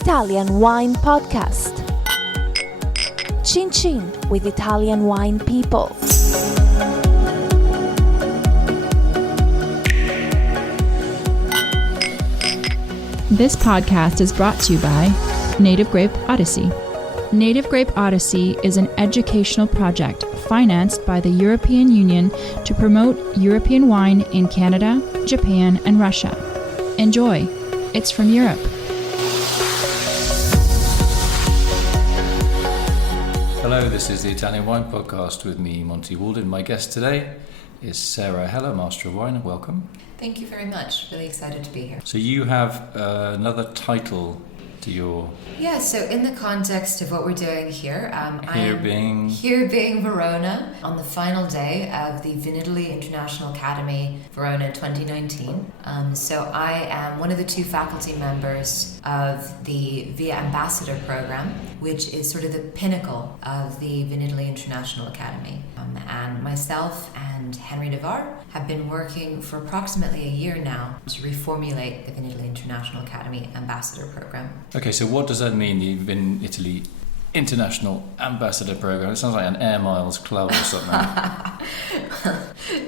Italian Wine Podcast. Chin Chin with Italian wine people. This podcast is brought to you by Native Grape Odyssey. Native Grape Odyssey is an educational project financed by the European Union to promote European wine in Canada, Japan, and Russia. Enjoy! It's from Europe. Hello, this is the Italian Wine Podcast with me, Monty Waldin. My guest today is Sarah Heller, Master of Wine. Welcome. Thank you very much. Really excited to be here. So you have another title to your... Yeah, so in the context of what we're doing here, Here being Verona on the final day of the Vinitaly International Academy Verona 2019. So I am one of the two faculty members of the VIA Ambassador program, which is sort of the pinnacle of the Vinitaly International Academy. And myself and Henry Devar have been working for approximately a year now to reformulate the Vinitaly International Academy Ambassador program. Okay, so what does that mean, the Vinitaly International Ambassador program? It sounds like an Air Miles club or something.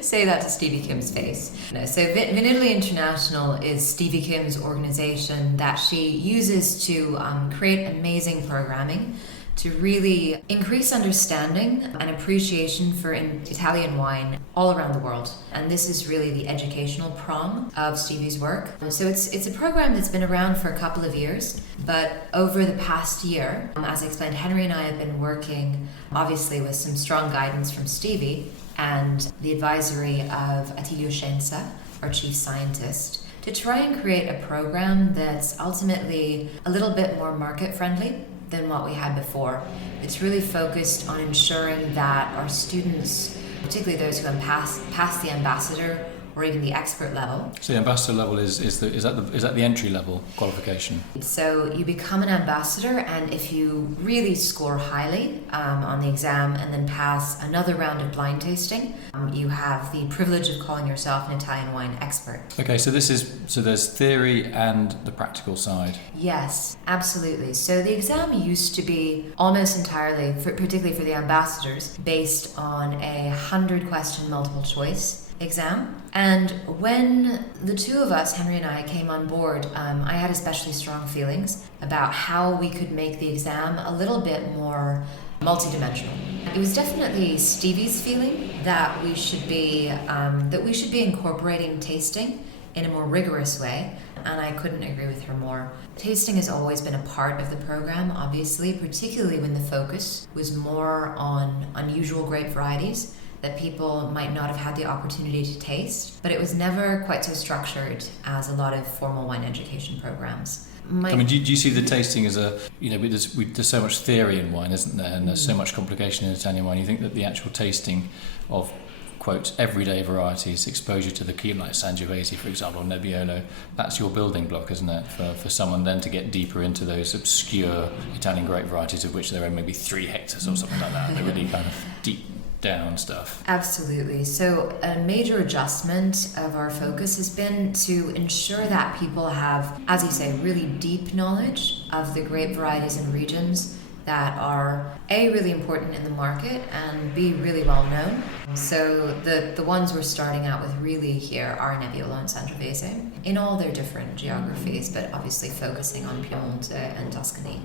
Say that to Stevie Kim's face. No, so Vinitaly International is Stevie Kim's organization that she uses to create amazing programming to really increase understanding and appreciation for Italian wine all around the world. And this is really the educational prong of Stevie's work. So it's a program that's been around for a couple of years, but over the past year, as I explained, Henry and I have been working obviously with some strong guidance from Stevie and the advisory of Attilio Scienza, our chief scientist, to try and create a program that's ultimately a little bit more market friendly than what we had before. It's really focused on ensuring that our students, particularly those who have passed the ambassador or even the expert level. So the ambassador level is that the entry level qualification? So you become an ambassador, and if you really score highly on the exam and then pass another round of blind tasting, you have the privilege of calling yourself an Italian wine expert. Okay, so there's theory and the practical side. Yes, absolutely. So the exam used to be almost entirely, particularly for the ambassadors, based on 100-question multiple choice exam. And when the two of us, Henry and I, came on board, I had especially strong feelings about how we could make the exam a little bit more multidimensional. It was definitely Stevie's feeling that we should be incorporating tasting in a more rigorous way, and I couldn't agree with her more. Tasting has always been a part of the program, obviously, particularly when the focus was more on unusual grape varieties that people might not have had the opportunity to taste, but it was never quite so structured as a lot of formal wine education programs. Do you see the tasting as there's so much theory in wine, isn't there, and there's so much complication in Italian wine. You think that the actual tasting of, quote, everyday varieties, exposure to the key, like Sangiovese, for example, Nebbiolo, that's your building block, isn't it, for someone then to get deeper into those obscure Italian grape varieties, of which there are maybe 3 hectares or something like that. They're really kind of deep down stuff. Absolutely. So a major adjustment of our focus has been to ensure that people have, as you say, really deep knowledge of the grape varieties and regions that are A, really important in the market, and B, really well known. So the ones we're starting out with really here are Nebbiolo and Sangiovese in all their different geographies, but obviously focusing on Piemonte and Tuscany.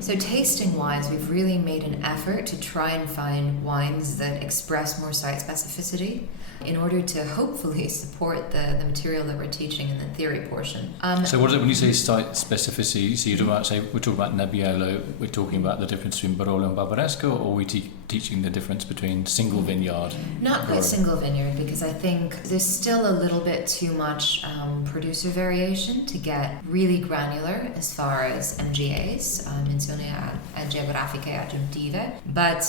So tasting wise, we've really made an effort to try and find wines that express more site specificity in order to hopefully support the material that we're teaching in the theory portion. So what is it when you say site specificity? So we're talking about Nebbiolo, we're talking about the difference between Barolo and Barbaresco, or are we teaching the difference between single vineyard? Not quite single vineyard, because I think there's still a little bit too much producer variation to get really granular as far as MGAs, menzioni geografiche aggiuntive, but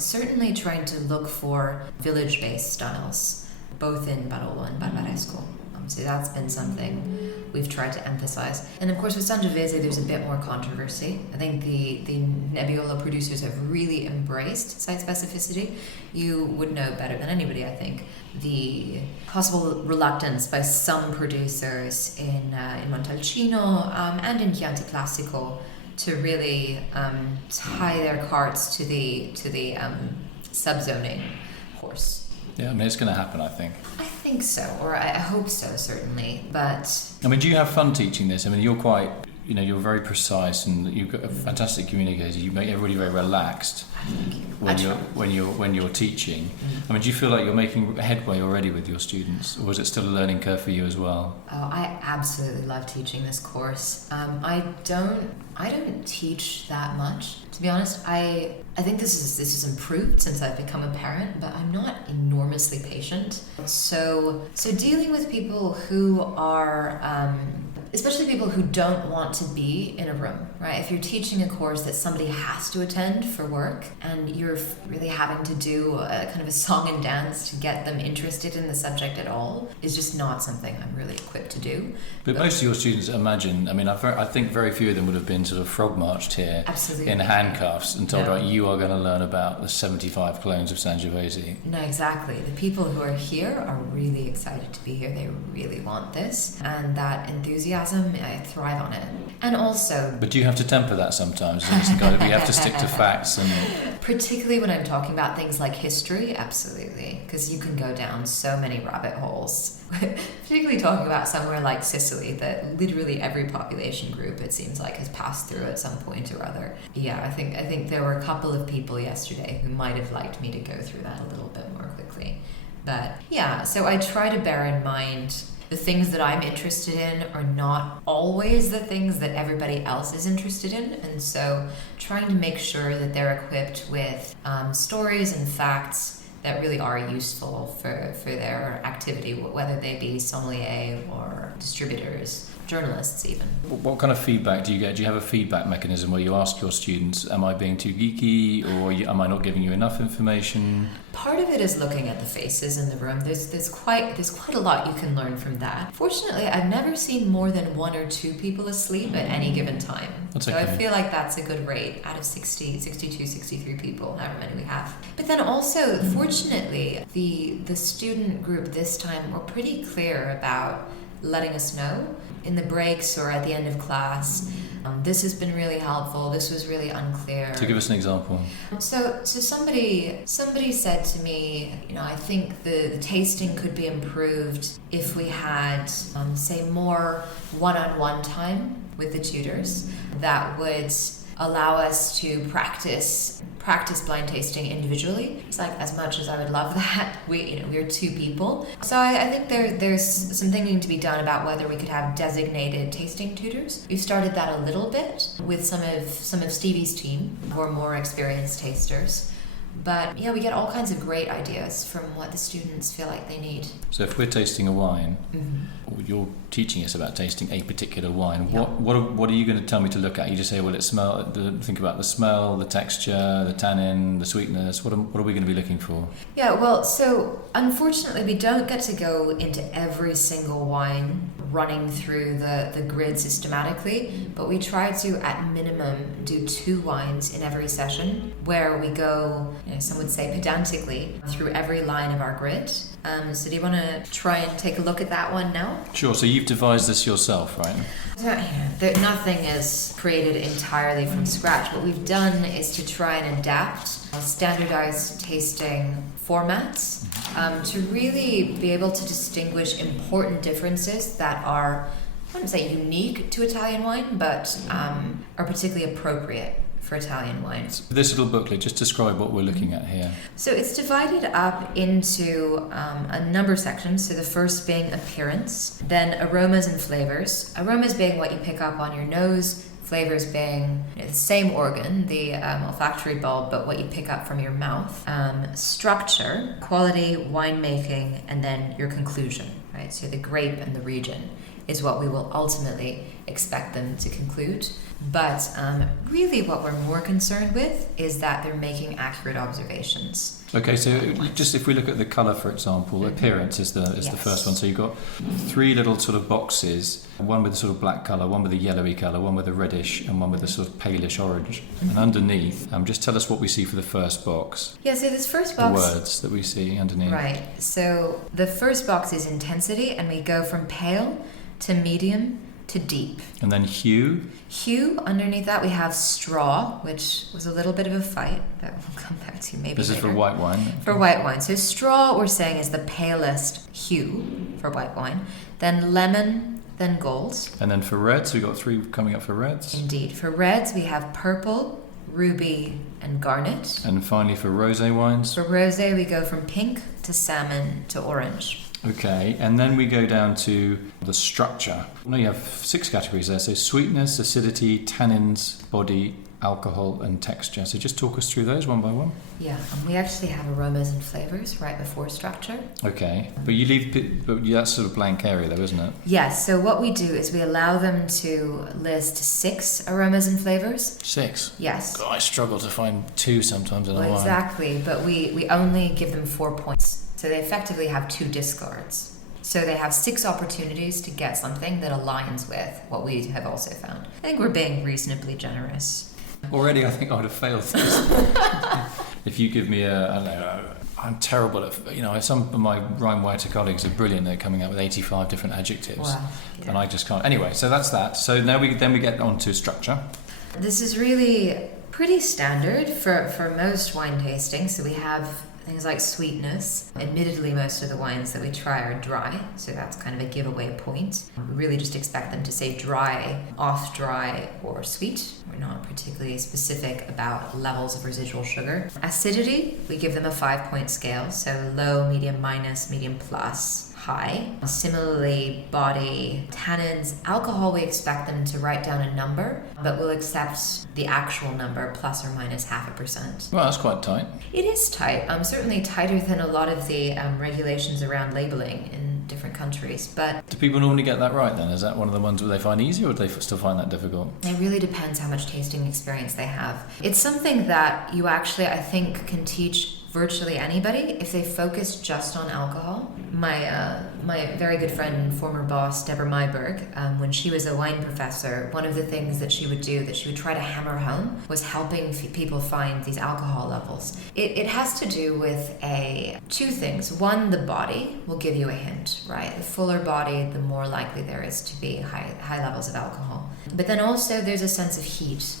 certainly trying to look for village-based styles, both in Barolo and Barbaresco. So that's been something we've tried to emphasize. And of course with Sangiovese there's a bit more controversy. I think the Nebbiolo producers have really embraced site specificity. You would know better than anybody, I think, the possible reluctance by some producers in Montalcino and in Chianti Classico to really tie their cards to the subzoning horse. Yeah, I mean, it's going to happen, I think. I think so, or I hope so, certainly. But I mean, do you have fun teaching this? I mean, you're quite, you're very precise, and you've got a fantastic communicator. You make everybody very relaxed when you're teaching. Mm-hmm. I mean, do you feel like you're making headway already with your students, or is it still a learning curve for you as well? Oh, I absolutely love teaching this course. I don't teach that much, to be honest. I think this is improved since I've become a parent, but I'm not enormously patient. So dealing with people who are especially people who don't want to be in a room, right? If you're teaching a course that somebody has to attend for work and you're really having to do a kind of a song and dance to get them interested in the subject at all, is just not something I'm really equipped to do. But most of your students, imagine, I mean, I think very few of them would have been sort of frog marched here Absolutely. in handcuffs and told, No. right, you are going to learn about the 75 clones of Sangiovese. No, exactly. The people who are here are really excited to be here. They really want this. And that enthusiasm, I thrive on it. And also... But do you have to temper that sometimes? We have to stick to facts and... Particularly when I'm talking about things like history, absolutely. Because you can go down so many rabbit holes. Particularly talking about somewhere like Sicily that literally every population group, it seems like, has passed through at some point or other. Yeah, I think there were a couple of people yesterday who might have liked me to go through that a little bit more quickly. But yeah, so I try to bear in mind the things that I'm interested in are not always the things that everybody else is interested in. And so trying to make sure that they're equipped with stories and facts that really are useful for their activity, whether they be sommelier or distributors, journalists even. What kind of feedback do you get? Do you have a feedback mechanism where you ask your students, am I being too geeky, or am I not giving you enough information? Part of it is looking at the faces in the room. There's quite a lot you can learn from that. Fortunately, I've never seen more than 1 or 2 people asleep at any given time. That's so okay. I feel like that's a good rate out of 60, 62, 63 people, however many we have. But then also, fortunately, the student group this time were pretty clear about letting us know in the breaks or at the end of class, this has been really helpful, this was really unclear. So give us an example. So somebody said to me, I think the tasting could be improved if we had, say, more one-on-one time with the tutors that would allow us to practice blind tasting individually. It's like, as much as I would love that, we're 2 people. So I think there's some thinking to be done about whether we could have designated tasting tutors. We've started that a little bit with some of Stevie's team, who are more experienced tasters. But yeah, we get all kinds of great ideas from what the students feel like they need. So if we're tasting a wine, Mm-hmm. or you're teaching us about tasting a particular wine, Yeah. what are you going to tell me to look at? You just say, well, think about the smell, the texture, the tannin, the sweetness. What are we going to be looking for? Yeah, well, so unfortunately we don't get to go into every single wine running through the grid systematically, but we try to, at minimum, do 2 wines in every session where we go, some would say pedantically, through every line of our grid. So do you want to try and take a look at that one now? Sure, so you've devised this yourself, right? Nothing is created entirely from scratch. What we've done is to try and adapt standardized tasting formats to really be able to distinguish important differences that are, I wouldn't say unique to Italian wine, but are particularly appropriate for Italian wine. This little booklet, just describe what we're looking at here. So it's divided up into a number of sections. So the first being appearance, then aromas and flavors. Aromas being what you pick up on your nose, flavors being the same organ, the olfactory bulb, but what you pick up from your mouth. Structure, quality, winemaking, and then your conclusion, right? So the grape and the region. is what we will ultimately expect them to conclude. But really what we're more concerned with is that they're making accurate observations. Okay, so just if we look at the colour, for example, appearance is the first one. So you've got 3 little sort of boxes, one with a sort of black colour, one with a yellowy colour, one with a reddish, and one with a sort of palish orange. And underneath, just tell us what we see for the first box. Yeah, so this first box... The words that we see underneath. Right, so the first box is intensity, and we go from pale to medium to deep. And then hue. Hue, underneath that we have straw, which was a little bit of a fight that we'll come back to maybe This later. is for white wine. For white wine. So straw, we're saying, is the palest hue for white wine. Then lemon, then gold. And then for reds, we've got 3 coming up for reds. Indeed. For reds, we have purple, ruby, and garnet. And finally for rosé wines. For rosé, we go from pink to salmon to orange. Okay, and then we go down to the structure. Now you have 6 categories there. So sweetness, acidity, tannins, body, alcohol, and texture. So just talk us through those one by one. Yeah, and we actually have aromas and flavors right before structure. Okay, but you leave that's sort of blank area though, isn't it? Yes, so what we do is we allow them to list 6 aromas and flavors. 6? Yes. God, I struggle to find 2 sometimes in a wine. Exactly, but we only give them 4 points. So they effectively have 2 discards. So they have 6 opportunities to get something that aligns with what we have also found. I think we're being reasonably generous. Already I think I would have failed this. If you give me I don't know, I'm terrible at, some of my Rhine Writer colleagues are brilliant. They're coming up with 85 different adjectives. Wow. Yeah. And I just can't. Anyway, so that's that. So now we get on to structure. This is really pretty standard for most wine tasting. So we have things like sweetness. Admittedly, most of the wines that we try are dry, so that's kind of a giveaway point. We really just expect them to say dry, off dry, or sweet. We're not particularly specific about levels of residual sugar. Acidity, we give them a 5-point scale, so low, medium, minus, medium, plus, high. Similarly, body, tannins, alcohol, we expect them to write down a number, but we'll accept the actual number plus or minus 0.5%. Well, that's quite tight. It is tight, certainly tighter than a lot of the regulations around labeling in different countries, but... Do people normally get that right then? Is that one of the ones where they find easy, or do they still find that difficult? It really depends how much tasting experience they have. It's something that you actually, I think, can teach virtually anybody if they focus just on alcohol. My very good friend and former boss, Deborah Myberg, when she was a wine professor, one of the things that she would do, that she would try to hammer home, was helping people find these alcohol levels. It has to do with 2 things. One, the body will give you a hint, right? The fuller body, the more likely there is to be high levels of alcohol. But then also there's a sense of heat.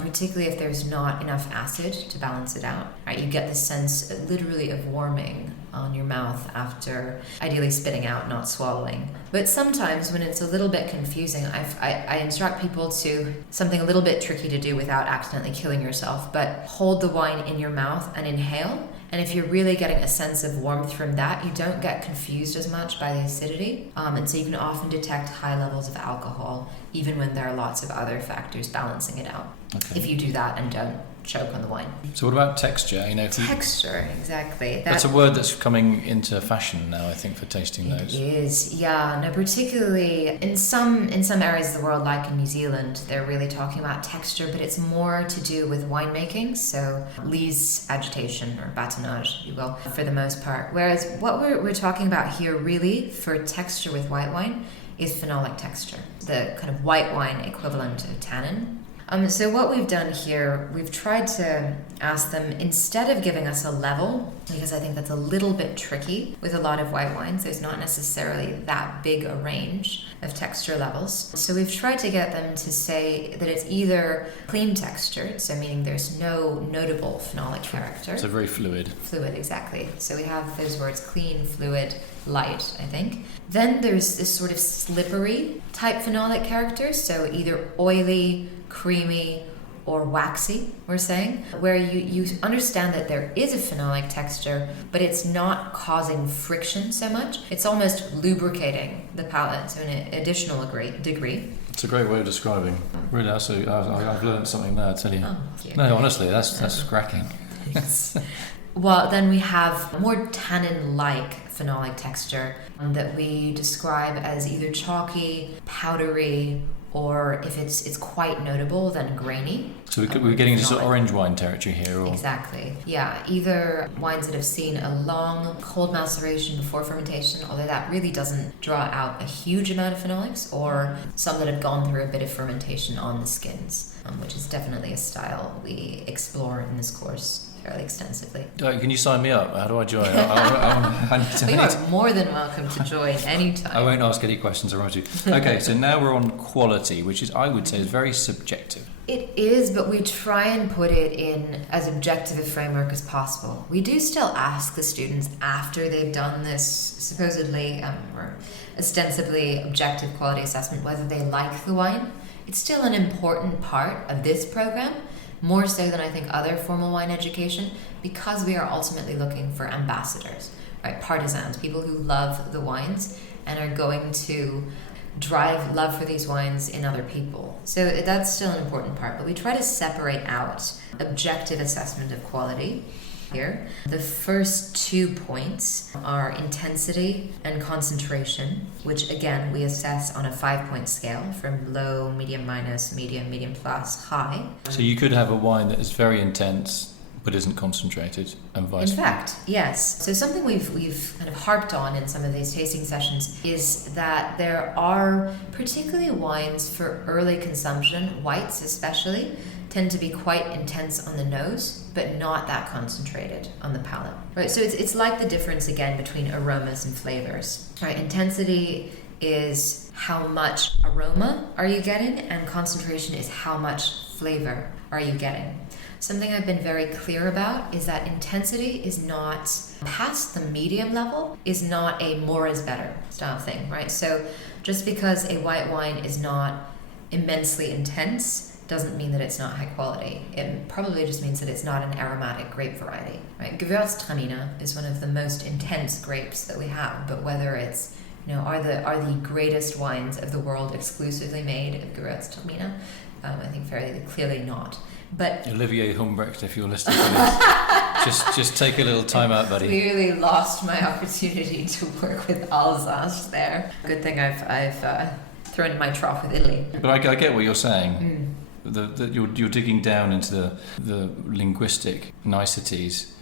Particularly if there's not enough acid to balance it out. Right? You get the sense literally of warming on your mouth after ideally spitting out, not swallowing. But sometimes when it's a little bit confusing, I instruct people to something a little bit tricky to do without accidentally killing yourself, but hold the wine in your mouth and inhale. And if you're really getting a sense of warmth from that, you don't get confused as much by the acidity. And so you can often detect high levels of alcohol, even when there are lots of other factors balancing it out. Okay. If you do that and don't choke on the wine. So what about texture? Texture, exactly. That's a word that's coming into fashion now, I think, for tasting those. It is, yeah. No, particularly in some areas of the world, like in New Zealand, they're really talking about texture, but it's more to do with winemaking. So lees agitation, or batonnage, if you will, for the most part. Whereas what we're talking about here, really, for texture with white wine, is phenolic texture, the kind of white wine equivalent of tannin. So what we've done here, we've tried to ask them, instead of giving us a level, because I think that's a little bit tricky with a lot of white wines, there's not necessarily that big a range of texture levels. So we've tried to get them to say that it's either clean textured, so meaning there's no notable phenolic character. So very fluid. Fluid, exactly. So we have those words, clean, fluid, light, I think. Then there's this sort of slippery type phenolic character, so either oily, creamy, or waxy, we're saying, where you understand that there is a phenolic texture, but it's not causing friction so much. It's almost lubricating the palate to an additional degree. It's a great way of describing. Really, I've learned something there, I tell you. Oh, no, honestly, that's cracking. Well, then we have more tannin-like phenolic texture that we describe as either chalky, powdery, or if it's quite notable, then grainy. So we're getting into sort of orange wine territory here? Or? Exactly. Yeah, either wines that have seen a long cold maceration before fermentation, although that really doesn't draw out a huge amount of phenolics, or some that have gone through a bit of fermentation on the skins, which is definitely a style we explore in this course fairly extensively. Can you sign me up? How do I join? You are more than welcome to join anytime. I won't ask any questions, I promise you. Okay, so now we're on quality, which is, I would say, is very subjective. It is, but we try and put it in as objective a framework as possible. We do still ask the students after they've done this supposedly or ostensibly objective quality assessment whether they like the wine. It's still an important part of this program, more so than I think other formal wine education, because we are ultimately looking for ambassadors, right? Partisans, people who love the wines and are going to drive love for these wines in other people. So that's still an important part, but we try to separate out objective assessment of quality here. The first 2 points are intensity and concentration, which again we assess on a 5-point scale from low, medium minus, medium plus, high. So you could have a wine that is very intense but isn't concentrated, and vice versa. In fact, yes. So something we've kind of harped on in some of these tasting sessions is that there are particularly wines for early consumption, whites especially, tend to be quite intense on the nose, but not that concentrated on the palate. Right. So it's like the difference again between aromas and flavors. Right. Intensity is how much aroma are you getting, and concentration is how much flavor are you getting. Something I've been very clear about is that intensity is not, past the medium level, is not a more is better style thing, right? So just because a white wine is not immensely intense doesn't mean that it's not high quality. It probably just means that it's not an aromatic grape variety, right? Gewürztraminer is one of the most intense grapes that we have, but whether it's, are the greatest wines of the world exclusively made of Gewürztraminer? I think fairly clearly not. But Olivier Humbrecht, if you're listening to this, just take a little time out, buddy. Clearly lost my opportunity to work with Alsace there. Good thing I've thrown in my trough with Italy. But I get what you're saying. That you're digging down into the linguistic niceties,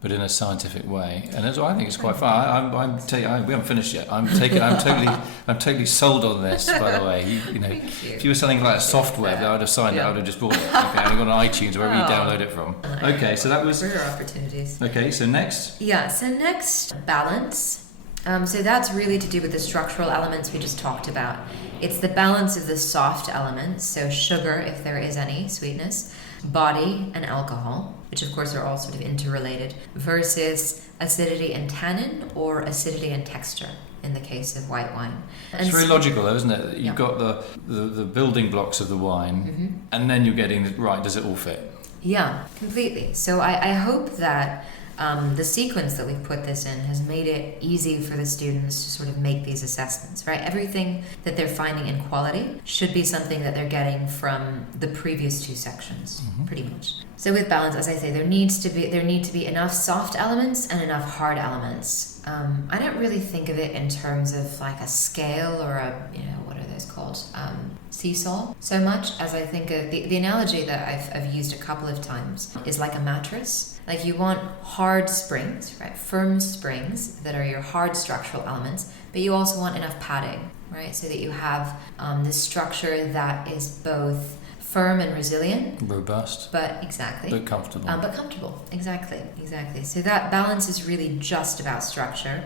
but in a scientific way, and I think it's quite fun. We haven't finished yet. I'm totally sold on this. By the way, if you were selling like a software, I would have signed it. I would have just bought it. Okay, and got on iTunes, wherever you download it from. Okay, so that was career opportunities. Okay, so next. Yeah. So next, balance. So that's really to do with the structural elements we just talked about. It's the balance of the soft elements, so sugar, if there is any sweetness, body and alcohol, which of course are all sort of interrelated, versus acidity and tannin, or acidity and texture in the case of white wine. It's very logical though, isn't it? You've got the building blocks of the wine, and then you're getting, does it all fit? Yeah, completely. So I hope that the sequence that we've put this in has made it easy for the students to sort of make these assessments, right? Everything that they're finding in quality should be something that they're getting from the previous 2 sections, pretty much. So with balance, as I say, there need to be enough soft elements and enough hard elements. I don't really think of it in terms of like a scale or a, what are those called? Seesaw, so much as I think of the analogy that I've used a couple of times is like a mattress. Like you want hard springs, right? Firm springs that are your hard structural elements, but you also want enough padding, right? So that you have this structure that is both firm and resilient. Robust. But exactly. But comfortable. Exactly. So that balance is really just about structure.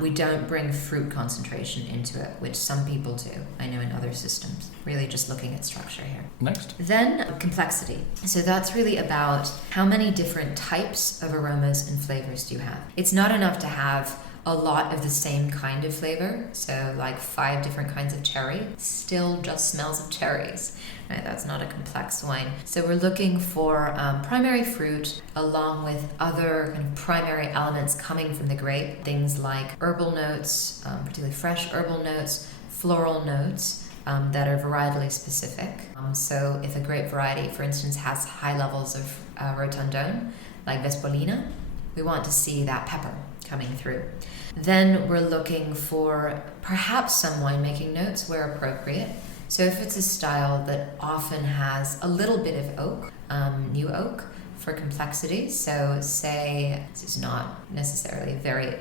We don't bring fruit concentration into it, which some people do, I know, in other systems. Really just looking at structure here. Next. Then complexity. So that's really about how many different types of aromas and flavors do you have. It's not enough to have a lot of the same kind of flavor, so like 5 different kinds of cherry, still just smells of cherries. Right, that's not a complex wine. So we're looking for primary fruit along with other kind of primary elements coming from the grape, things like herbal notes, particularly fresh herbal notes, floral notes that are varietally specific. So if a grape variety, for instance, has high levels of rotundone, like Vespolina, we want to see that pepper. coming through. Then we're looking for perhaps some winemaking notes where appropriate. So if it's a style that often has a little bit of oak, new oak, for complexity. So say, this is not necessarily very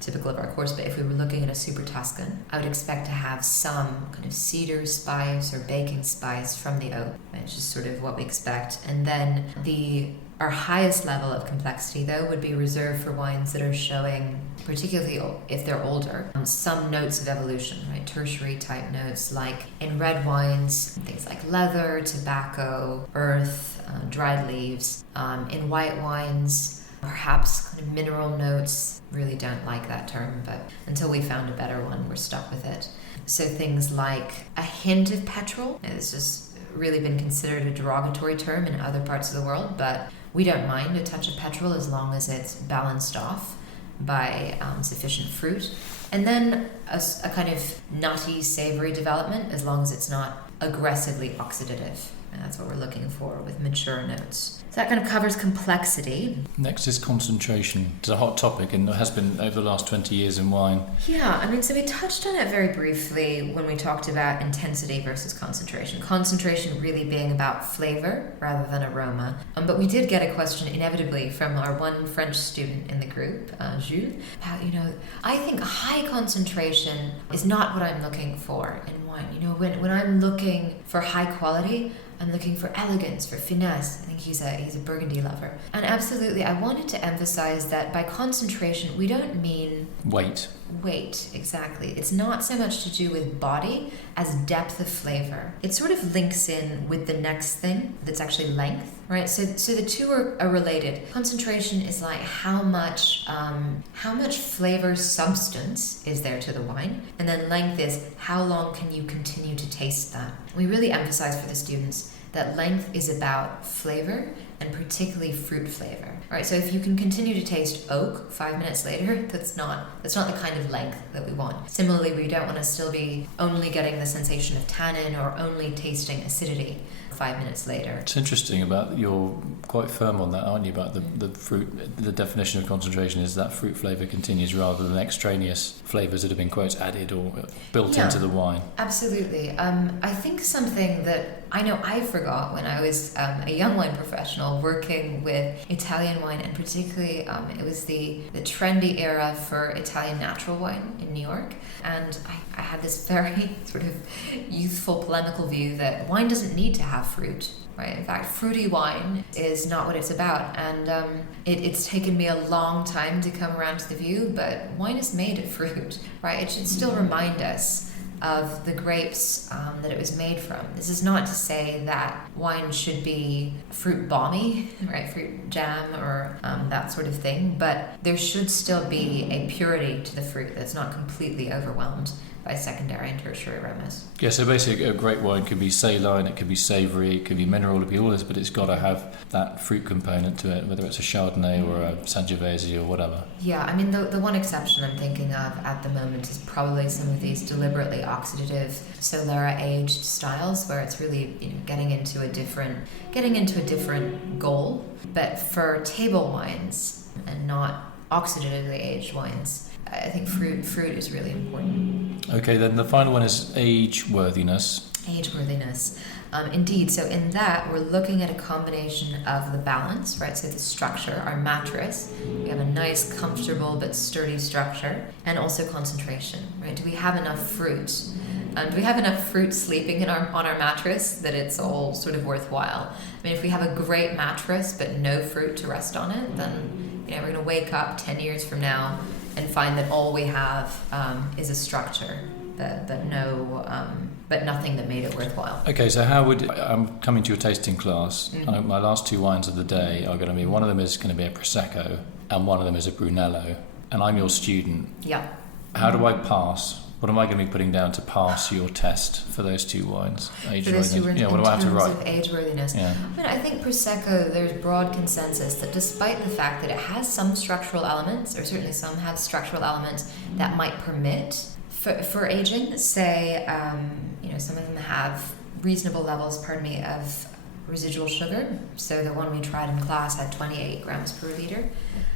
typical of our course, but if we were looking at a Super Tuscan, I would expect to have some kind of cedar spice or baking spice from the oak, which is sort of what we expect. And then our highest level of complexity, though, would be reserved for wines that are showing, particularly if they're older, some notes of evolution, right? Tertiary type notes, like in red wines, things like leather, tobacco, earth, dried leaves. In white wines, perhaps kind of mineral notes. Really don't like that term, but until we found a better one, we're stuck with it. So things like a hint of petrol. It's just really been considered a derogatory term in other parts of the world, but we don't mind a touch of petrol as long as it's balanced off by sufficient fruit. And then a kind of nutty, savory development as long as it's not aggressively oxidative. And that's what we're looking for with mature notes. So that kind of covers complexity. Next is concentration. It's a hot topic and it has been over the last 20 years in wine. Yeah, I mean, so we touched on it very briefly when we talked about intensity versus concentration. Concentration really being about flavor rather than aroma. But we did get a question inevitably from our one French student in the group, Jules, about, I think high concentration is not what I'm looking for in wine. When I'm looking for high quality, I'm looking for elegance, for finesse. I think he's a Burgundy lover. And absolutely, I wanted to emphasize that by concentration, we don't mean weight, exactly. It's not so much to do with body as depth of flavor. It sort of links in with the next thing that's actually length, right? So the two are related. Concentration is like how much flavor substance is there to the wine, and then length is how long can you continue to taste that. We really emphasize for the students that length is about flavor and particularly fruit flavor. All right, so if you can continue to taste oak 5 minutes later, that's not the kind of length that we want. Similarly, we don't want to still be only getting the sensation of tannin or only tasting acidity 5 minutes later. It's interesting about you're quite firm on that, aren't you? About the fruit. The definition of concentration is that fruit flavour continues rather than extraneous flavours that have been quotes added or built into the wine. Absolutely. I think something that I know I forgot when I was a young wine professional working with Italian wine, and particularly it was the trendy era for Italian natural wine in New York. And I had this very sort of youthful polemical view that wine doesn't need to have fruit. Right? In fact, fruity wine is not what it's about, and it's taken me a long time to come around to the view, but wine is made of fruit, right? It should still remind us of the grapes that it was made from. This is not to say that wine should be fruit bomby, right? Fruit jam or that sort of thing, but there should still be a purity to the fruit that's not completely overwhelmed by secondary and tertiary aromas. Yeah, so basically a great wine could be saline, it could be savoury, it could be mineral, it could be all this, but it's got to have that fruit component to it, whether it's a Chardonnay or a Sangiovese or whatever. Yeah, I mean, the one exception I'm thinking of at the moment is probably some of these deliberately oxidative Solera aged styles where it's really getting into a different goal. But for table wines and not oxidatively aged wines, I think fruit is really important. Okay, then the final one is age worthiness. Indeed. So in that, we're looking at a combination of the balance, right? So the structure, our mattress. We have a nice, comfortable but sturdy structure, and also concentration, right? Do we have enough fruit? Do we have enough fruit sleeping on our mattress that it's all sort of worthwhile? I mean, if we have a great mattress but no fruit to rest on it, then we're going to wake up 10 years from now and find that all we have is a structure, but nothing that made it worthwhile. Okay, so I'm coming to your tasting class. Mm-hmm. My last two wines of the day are going to be, one of them is going to be a Prosecco and one of them is a Brunello, and I'm your student. Yeah. How do I pass? What am I going to be putting down to pass your test for those two wines? Age worthiness. Yeah, what do I have to write? Of age worthiness. Yeah. I mean, I think Prosecco, there's broad consensus that despite the fact that it has some structural elements, or certainly some have structural elements that might permit for aging, say, some of them have reasonable levels, of residual sugar. So the one we tried in class had 28 grams per liter.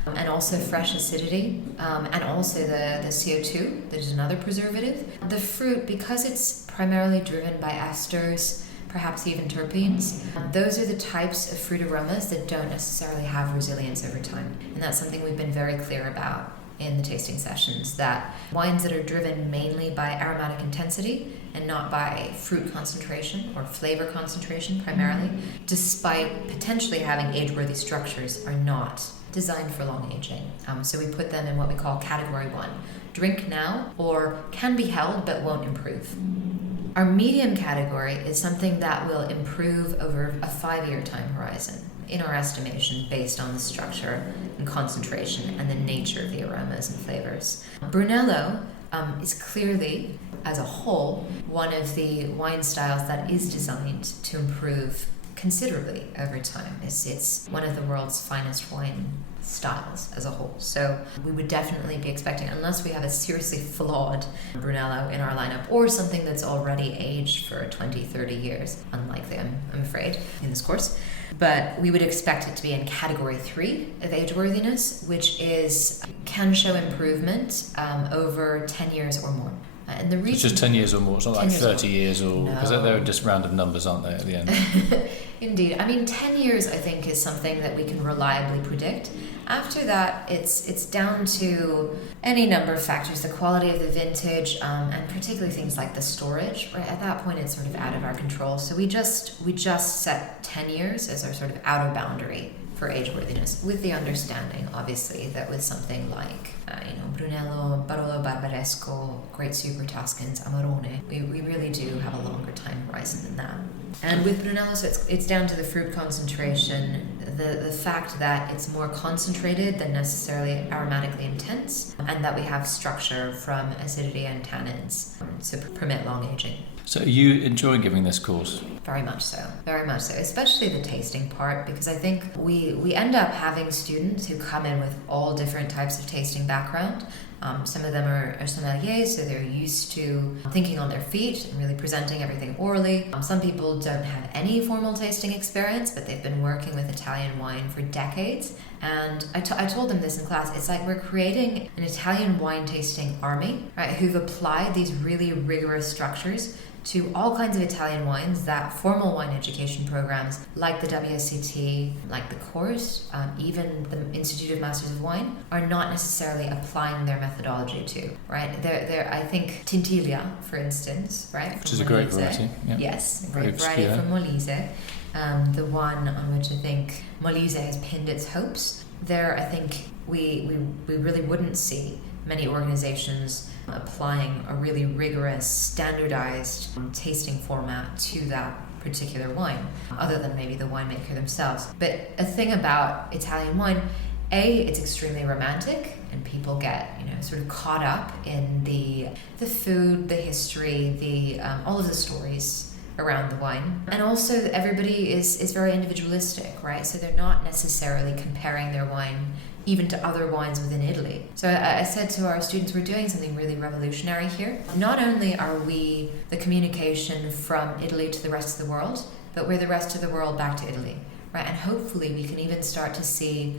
And also fresh acidity, and also the CO2, that is another preservative. The fruit, because it's primarily driven by esters, perhaps even terpenes, those are the types of fruit aromas that don't necessarily have resilience over time. And that's something we've been very clear about in the tasting sessions, that wines that are driven mainly by aromatic intensity and not by fruit concentration or flavor concentration primarily, despite potentially having age-worthy structures, are not designed for long aging. So we put them in what we call category 1, drink now, or can be held but won't improve. Our medium category is something that will improve over a 5-year time horizon, in our estimation, based on the structure and concentration and the nature of the aromas and flavors. Brunello is clearly, as a whole, one of the wine styles that is designed to improve considerably over time. It's one of the world's finest wine styles as a whole. So we would definitely be expecting, unless we have a seriously flawed Brunello in our lineup or something that's already aged for 20, 30 years, unlikely, I'm afraid, in this course. But we would expect it to be in category 3 of age-worthiness, which can show improvement over 10 years or more. And the reason, it's just 10 years or more, it's not like 30 years or... Because No. they're just random numbers, aren't they, at the end? Indeed. I mean, 10 years, I think, is something that we can reliably predict. After that, it's down to any number of factors, the quality of the vintage, and particularly things like the storage. Right at that point, it's sort of out of our control. So we just set 10 years as our sort of outer boundary for age-worthiness, with the understanding, obviously, that with something like Brunello, Barolo Barbaresco, Great Super Tuscans, Amarone, we really do have a longer time horizon than that. And with Brunello, so it's down to the fruit concentration, the fact that it's more concentrated than necessarily aromatically intense, and that we have structure from acidity and tannins to permit long aging. So are you enjoying giving this course? Very much so, especially the tasting part, because I think we end up having students who come in with all different types of tasting background. Some of them are sommeliers, so they're used to thinking on their feet and really presenting everything orally. Some people don't have any formal tasting experience, but they've been working with Italian wine for decades. And I told them this in class, it's like we're creating an Italian wine tasting army, right, who've applied these really rigorous structures to all kinds of Italian wines that formal wine education programs like the WSET, like the course, even the Institute of Masters of Wine, are not necessarily applying their methodology to, right? They're I think Tintiglia, for instance, right? Which is a great variety. Yeah. Yes, a great variety from Molise. The one on which I think Molise has pinned its hopes. There, I think we really wouldn't see many organizations applying a really rigorous, standardized tasting format to that particular wine, other than maybe the winemaker themselves. But a thing about Italian wine, it's extremely romantic, and people get sort of caught up in the food, the history, all of the stories around the wine. And also everybody is very individualistic, right? So they're not necessarily comparing their wine even to other wines within Italy. So I said to our students, we're doing something really revolutionary here. Not only are we the communication from Italy to the rest of the world, but we're the rest of the world back to Italy, right? And hopefully we can even start to see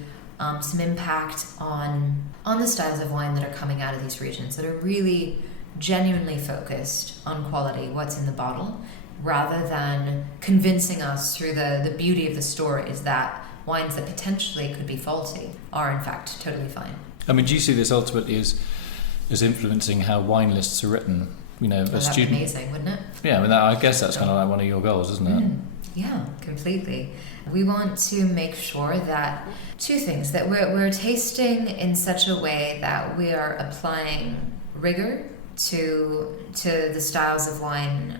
some impact on the styles of wine that are coming out of these regions, that are really genuinely focused on quality, what's in the bottle, rather than convincing us through the beauty of the stories that wines that potentially could be faulty are in fact totally fine. I mean, do you see this ultimately as influencing how wine lists are written? That'd be amazing, wouldn't it? Yeah, I mean, I guess that's kind of like one of your goals, isn't it? Yeah, completely. We want to make sure that two things, that we're tasting in such a way that we are applying rigor to the styles of wine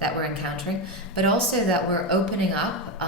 that we're encountering, but also that we're opening up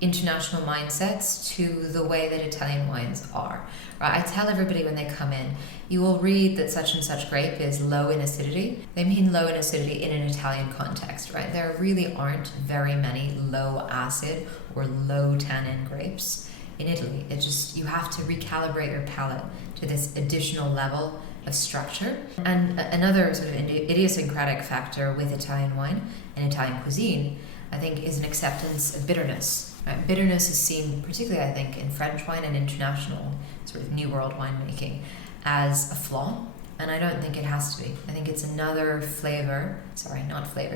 international mindsets to the way that Italian wines are. Right? I tell everybody when they come in, you will read that such and such grape is low in acidity. They mean low in acidity in an Italian context, right? There really aren't very many low acid or low tannin grapes in Italy. It just, you have to recalibrate your palate to this additional level of structure. And another sort of idiosyncratic factor with Italian wine and Italian cuisine I think, is an acceptance of bitterness. Right? Bitterness is seen, particularly I think, in French wine and international sort of New World winemaking, as a flaw. And I don't think it has to be. I think it's another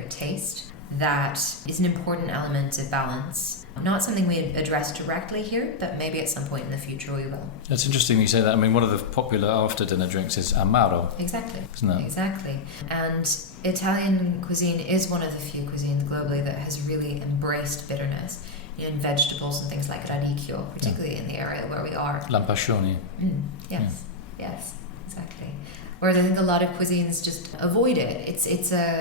taste that is an important element of balance. Not something we address directly here, but maybe at some point in the future we will. That's interesting you say that. I mean, one of the popular after-dinner drinks is Amaro. Exactly. Isn't it? Exactly. And Italian cuisine is one of the few cuisines globally that has really embraced bitterness. In vegetables and things like radicchio, particularly in the area where we are. Lampascioni. Yes, exactly. Whereas I think a lot of cuisines just avoid it.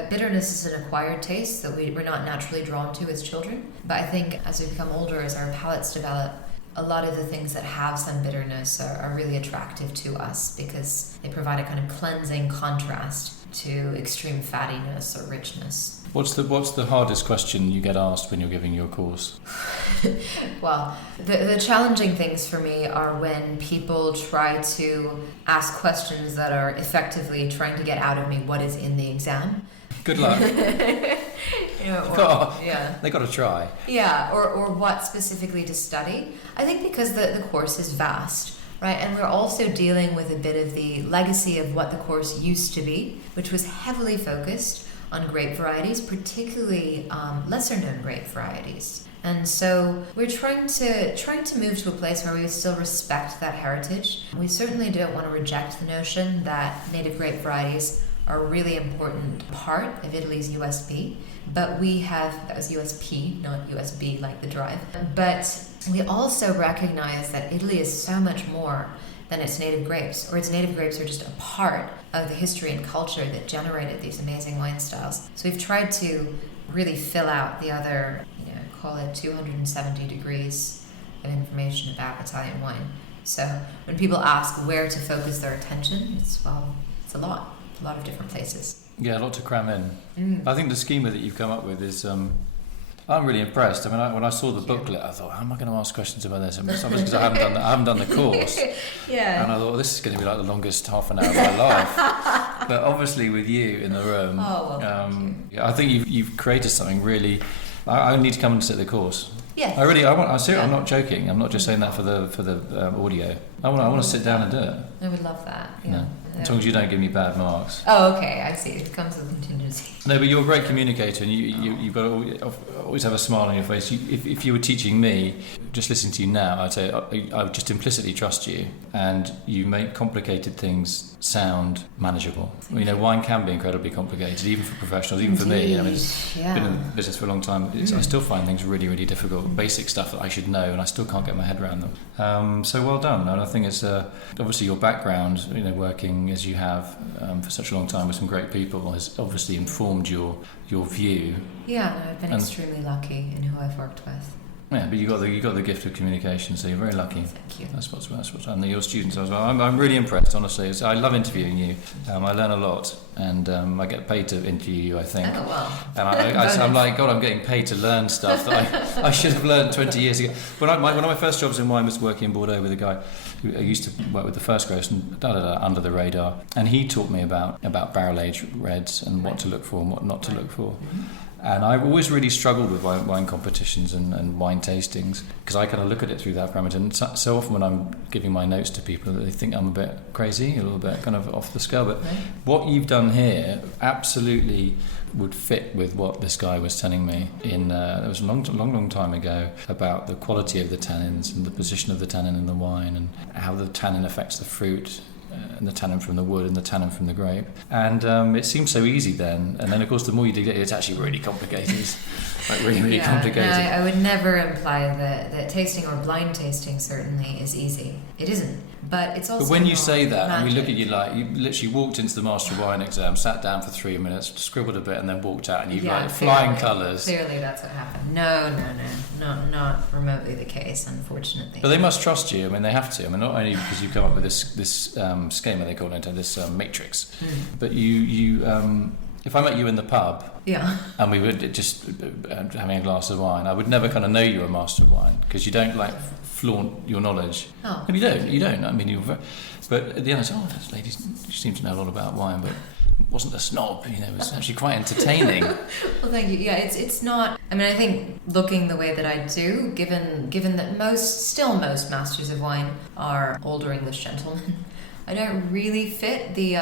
Bitterness is an acquired taste that we're not naturally drawn to as children. But I think as we become older, as our palates develop, a lot of the things that have some bitterness are really attractive to us because they provide a kind of cleansing contrast to extreme fattiness or richness. What's the hardest question you get asked when you're giving your course? Well, the challenging things for me are when people try to ask questions that are effectively trying to get out of me what is in the exam. Good luck. They got to try. Yeah, or what specifically to study. I think because the course is vast, right? And we're also dealing with a bit of the legacy of what the course used to be, which was heavily focused on grape varieties, particularly lesser known grape varieties. And so we're trying to move to a place where we still respect that heritage. We certainly don't want to reject the notion that native grape varieties are a really important part of Italy's USP, but that was USP, not USB like the drive. But we also recognize that Italy is so much more than its native grapes, or its native grapes are just a part of the history and culture that generated these amazing wine styles. So we've tried to really fill out the other, call it 270 degrees of information about Italian wine. So when people ask where to focus their attention, it's a lot of different places. Yeah, a lot to cram in. I think the schema that you've come up with is I'm really impressed. I mean, when I saw the booklet, I thought, how am I going to ask questions about this? I mean, it's obviously because I haven't done the course. Yeah. And I thought, this is going to be like the longest half an hour of my life. But obviously, with you in the room, thank you. I think you've created something really. I need to come and sit the course. Yes. I'm not joking. I'm not just saying that for the audio. I want to sit down and do it. I would love that. Yeah. No. As long as you don't give me bad marks. Oh, okay. I see. It comes with contingency. No, but you're a great communicator, and you've got to always have a smile on your face. If you were teaching me, just listening to you now, I'd say I would just implicitly trust you, and you make complicated things sound manageable. Wine can be incredibly complicated, even for professionals, even for me. It's been in the business for a long time. I still find things really, really difficult. Basic stuff that I should know, and I still can't get my head around them. So well done. And I think it's obviously your background, working as you have for such a long time with some great people, has obviously informed your view. Yeah, no, I've been extremely lucky in who I've worked with. Yeah, but you got the gift of communication, so you're very lucky. Thank you. That's what's and your students as well. I'm really impressed, honestly. I love interviewing you. I learn a lot, and I get paid to interview you, I think. Oh well. And I'm like, God, I'm getting paid to learn stuff that I should have learned 20 years ago. One of my first jobs in wine was working in Bordeaux with a guy who used to work with the first growers and under the radar, and he taught me about barrel aged reds and what to look for and what not to look for. And I've always really struggled with wine competitions and wine tastings because I kind of look at it through that parameter. And so often when I'm giving my notes to people, they think I'm a bit crazy, a little bit kind of off the scale. But what you've done here absolutely would fit with what this guy was telling me it was a long time ago about the quality of the tannins and the position of the tannin in the wine and how the tannin affects the fruit. And the tannin from the wood and the tannin from the grape. And it seems so easy then. And then, of course, the more you dig it, it's actually really complicated. Like really, really complicated. No, I would never imply that tasting or blind tasting certainly is easy. It isn't. But it's also. But when you say that, magic. and we look at you like you literally walked into the Master of Wine exam, sat down for 3 minutes, scribbled a bit, and then walked out, and you flying colours. Clearly, that's what happened. No, not remotely the case, unfortunately. But they must trust you. I mean, they have to. I mean, not only because you come up with this schema, they call it, this matrix, but you. If I met you in the pub, and we were just having a glass of wine, I would never kind of know you were a master of wine because you don't like flaunt your knowledge. Oh, you don't. I mean, but at the end, I say, this lady seems to know a lot about wine, but wasn't a snob. It was actually quite entertaining. Well, thank you. Yeah, it's not. I mean, I think looking the way that I do, given that most masters of wine are older English gentlemen, I don't really fit the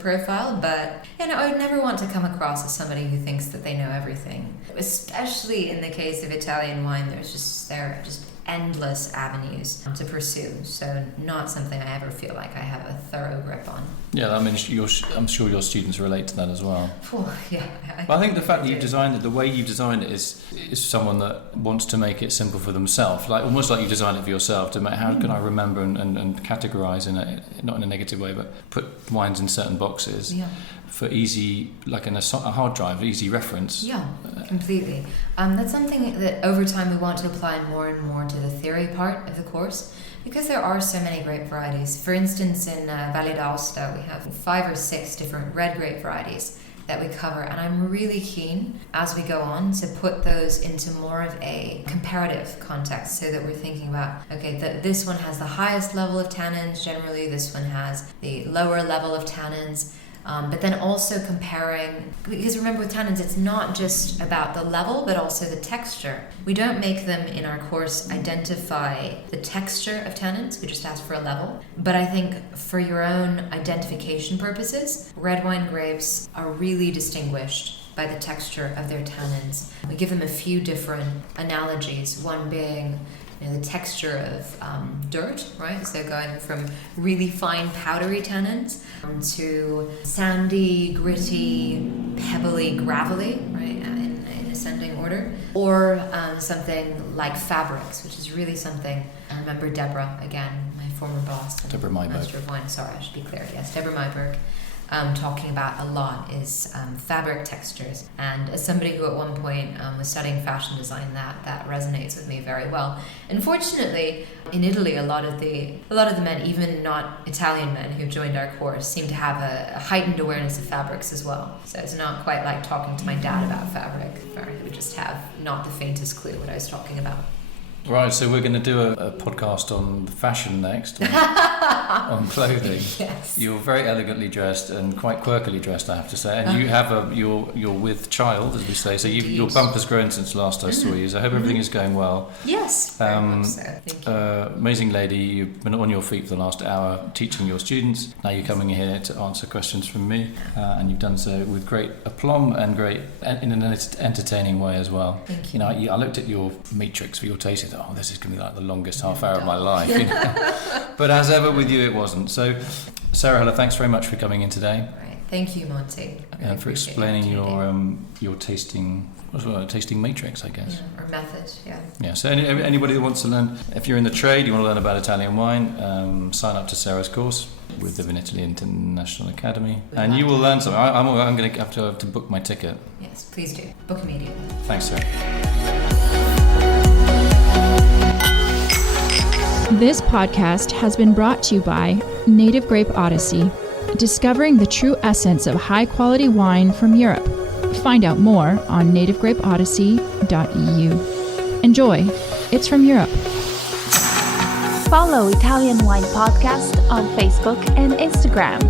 profile. But I would never want to come across as somebody who thinks that they know everything. Especially in the case of Italian wine, there are just endless avenues to pursue. So not something I ever feel like I have a thorough grip on. Yeah, I mean, I'm sure your students relate to that as well. Oh, yeah. But I think the fact that you've designed it, the way you've designed it is someone that wants to make it simple for themselves, like almost like you designed it for yourself to make, how can I remember and categorize not in a negative way, but put wines in certain boxes. Yeah. For easy, like in a hard drive, easy reference. Yeah, completely. That's something that over time we want to apply more and more to the theory part of the course, because there are so many grape varieties. For instance, in Valle d'Aosta, we have 5 or 6 different red grape varieties that we cover, and I'm really keen as we go on to put those into more of a comparative context, so that we're thinking about, okay, this one has the highest level of tannins, generally this one has the lower level of tannins. But then also comparing, because remember with tannins, it's not just about the level, but also the texture. We don't make them in our course identify the texture of tannins, we just ask for a level. But I think for your own identification purposes, red wine grapes are really distinguished by the texture of their tannins. We give them a few different analogies, one being the texture of dirt, right? So going from really fine powdery tannins to sandy, gritty, pebbly, gravelly, right? In ascending order. Or something like fabrics, which is really something. I remember Deborah, again, my former boss. Deborah Myberg. Master of Wine, sorry, I should be clear. Yes, Deborah Myberg. Talking about a lot is fabric textures, and as somebody who at one point was studying fashion design, that resonates with me very well. Unfortunately, in Italy, a lot of the men, even not Italian men who joined our course, seem to have a heightened awareness of fabrics as well. So it's not quite like talking to my dad about fabric, where he would just have not the faintest clue what I was talking about. Right, so we're going to do a podcast on fashion next, on clothing. Yes. You're very elegantly dressed and quite quirkily dressed, I have to say. And you have you're with child, as we say. So your bumper's grown since last I saw you. So I hope everything is going well. Yes, very much so. Thank you. Amazing lady. You've been on your feet for the last hour teaching your students. Now you're coming here to answer questions from me, and you've done so with great aplomb and in an entertaining way as well. Thank you. I looked at your matrix for your tasting. This is going to be like the longest half hour of my life. But as ever with you, it wasn't. So, Sarah Heller, thanks very much for coming in today. Right. Thank you, Monty. And for explaining your tasting matrix, I guess. Yeah, or method, yeah. Yeah, so anybody that wants to learn, if you're in the trade, you want to learn about Italian wine, sign up to Sarah's course with the Vinitaly International Academy, and you will learn something. I'm going to have to book my ticket. Yes, please do. Book immediately. Thanks, Sarah. This podcast has been brought to you by Native Grape Odyssey, discovering the true essence of high-quality wine from Europe. Find out more on nativegrapeodyssey.eu. Enjoy. It's from Europe. Follow Italian Wine Podcast on Facebook and Instagram.